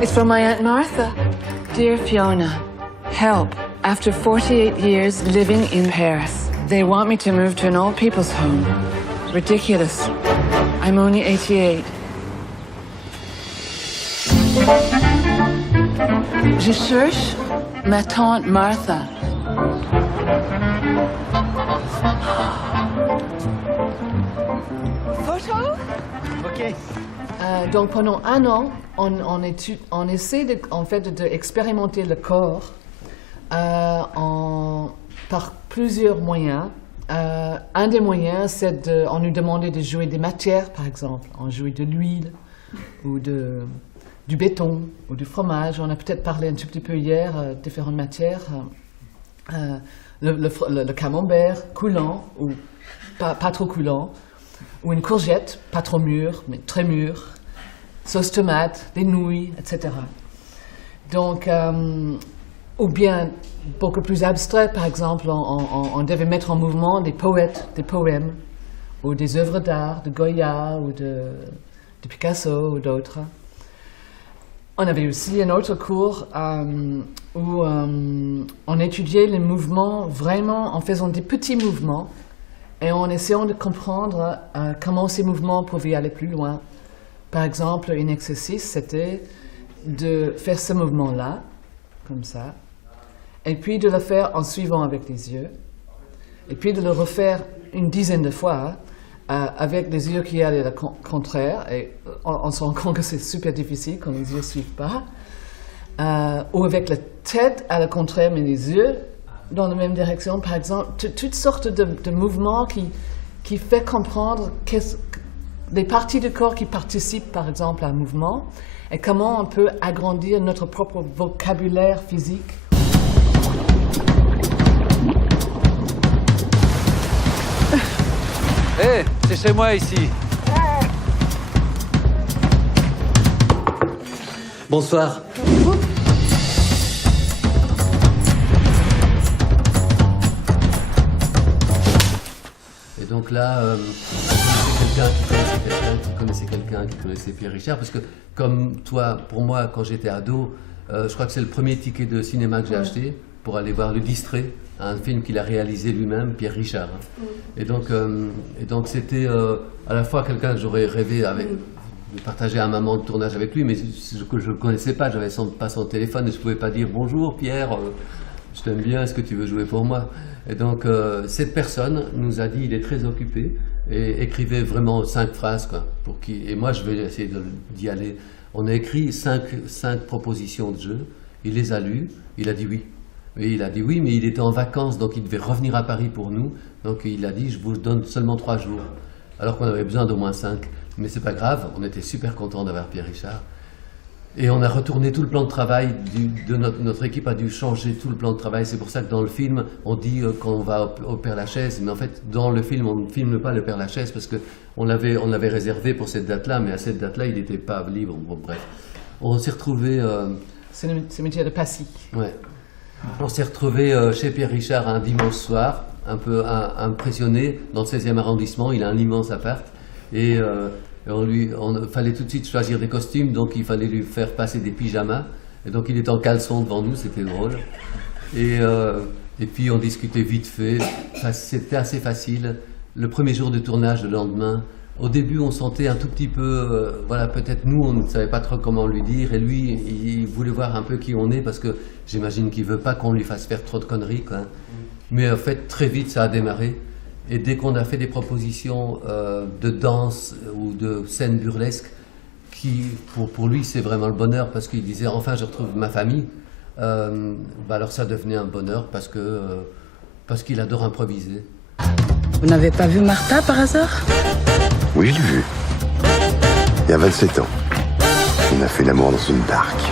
It's from my Aunt Martha. Dear Fiona, help. After 48 years living in Paris, they want me to move to an old people's home. Ridiculous. I'm only 88. Je cherche ma tante Martha. Photo? Ok. Donc pendant un an, on essaie d'expérimenter le corps par plusieurs moyens. Un des moyens, c'est on nous demandait de jouer des matières, par exemple. On jouait de l'huile ou du béton ou du fromage. On a peut-être parlé un tout petit peu hier, différentes matières. Le camembert coulant ou pas trop coulant. Ou une courgette, pas trop mûre, mais très mûre. Sauce tomate, des nouilles, etc. Donc, ou bien, beaucoup plus abstrait, par exemple, on devait mettre en mouvement des poètes, des poèmes, ou des œuvres d'art, de Goya, ou de Picasso, ou d'autres. On avait aussi un autre cours où on étudiait les mouvements vraiment en faisant des petits mouvements et en essayant de comprendre comment ces mouvements pouvaient aller plus loin. Par exemple, un exercice, c'était de faire ce mouvement-là, comme ça, et puis de le faire en suivant avec les yeux, et puis de le refaire une dizaine de fois avec les yeux qui allaient au contraire, et on se rend compte que c'est super difficile quand les yeux ne suivent pas, ou avec la tête à le contraire, mais les yeux dans la même direction, par exemple, toutes sortes de mouvements qui fait comprendre les parties du corps qui participent, par exemple, à un mouvement, et comment on peut agrandir notre propre vocabulaire physique. Hé, c'est chez moi ici. Bonsoir. Et donc là, qui connaissait Pierre Richard, parce que comme toi, pour moi, quand j'étais ado, je crois que c'est le premier ticket de cinéma que j'ai acheté pour aller voir Le Distrait, un film qu'il a réalisé lui-même, Pierre Richard. Et donc c'était à la fois quelqu'un que j'aurais rêvé de partager un moment de tournage avec lui, mais que je ne le connaissais pas, j'avais pas son téléphone et je ne pouvais pas dire « Bonjour Pierre, je t'aime bien, est-ce que tu veux jouer pour moi ?» Et donc cette personne nous a dit, il est très occupé, et écrivait vraiment 5 phrases, quoi, et moi je vais essayer d'y aller. On a écrit 5 propositions de jeu, il les a lues, il a dit oui. Et il a dit oui, mais il était en vacances, donc il devait revenir à Paris pour nous, donc il a dit je vous donne seulement 3 jours, alors qu'on avait besoin d'au moins 5. Mais c'est pas grave, on était super contents d'avoir Pierre Richard. Et on a retourné tout le plan de travail, notre équipe a dû changer tout le plan de travail. C'est pour ça que dans le film, on dit qu'on va au Père-Lachaise, mais en fait, dans le film, on ne filme pas le Père-Lachaise parce qu'on l'avait réservé pour cette date-là, mais à cette date-là, il n'était pas libre. Bon, bref, on s'est retrouvés... C'est le cimetière de Passy. Ouais. On s'est retrouvés chez Pierre Richard un dimanche soir, un peu impressionné, dans le 16e arrondissement, il a un immense appart, et... on fallait tout de suite choisir des costumes, donc il fallait lui faire passer des pyjamas. Et donc il était en caleçon devant nous, c'était drôle. Et puis on discutait vite fait, c'était assez facile. Le premier jour de tournage, le lendemain, au début on sentait un tout petit peu, voilà, peut-être nous on ne savait pas trop comment lui dire, et lui il voulait voir un peu qui on est, parce que j'imagine qu'il ne veut pas qu'on lui fasse faire trop de conneries, quoi. Mais en fait très vite ça a démarré. Et dès qu'on a fait des propositions de danse ou de scènes burlesques, qui pour lui c'est vraiment le bonheur, parce qu'il disait enfin je retrouve ma famille, alors ça devenait un bonheur parce qu'il adore improviser. Vous n'avez pas vu Martha par hasard? Oui, je l'ai vu. Il y a 27 ans. On a fait l'amour dans une barque.